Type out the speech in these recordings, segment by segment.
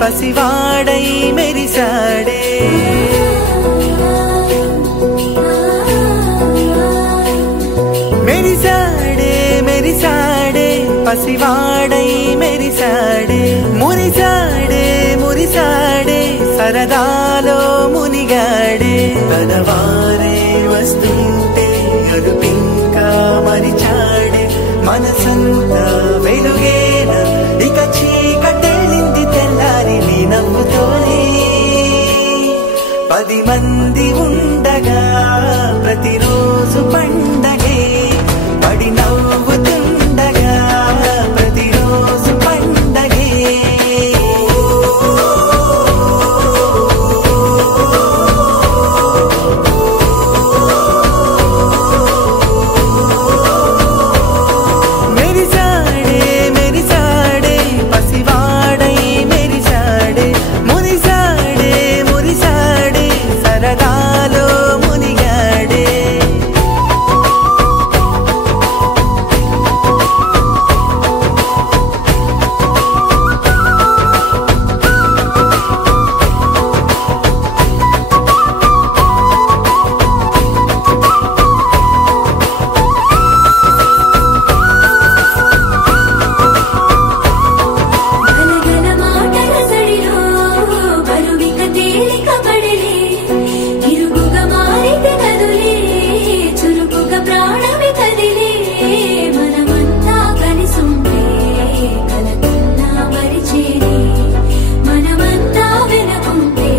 పసివాడై మెరిసాడే మెరిసాడే మెరిసాడే పసివాడై మెరిసాడే మురిసాడే మురిసాడే సరదాలో మునిగాడే తనవారే వస్తుంటే అరుపింకా మరిచాడే మనసంతా వెలుగేన ఇక చీకటెళ్ళింది తెల్లారి నీ నవ్వుతోనే 10 మంది ఉండగా ప్రతిరోజు పండగే పడి నవ్వుతుండగా ప్రతిరోజు పండగే మెరిసాడే మెరిసాడే పసివాడై మెరిసాడే మురిసాడే మురిసాడే సరదాలో మునిగాడే గలగల మాటల సడిలో బరువిక తేలిక పడలే ఇరుకుగా మారితే కదులే చురుకుగా ప్రాణమి కదిలే మనమంతా కలిసుంటే కలకన్నా మరిచేనే మనమంతా వెనకుంటే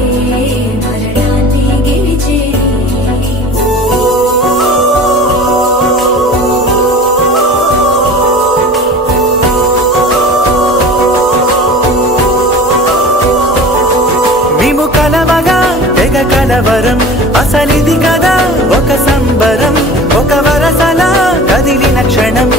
మరణాన్ని గెలిచేనే మేము కలవగా తెగ కలవరం అసలిది కదా ఒక సంబరం ఒక వరసలా కదిలిన క్షణం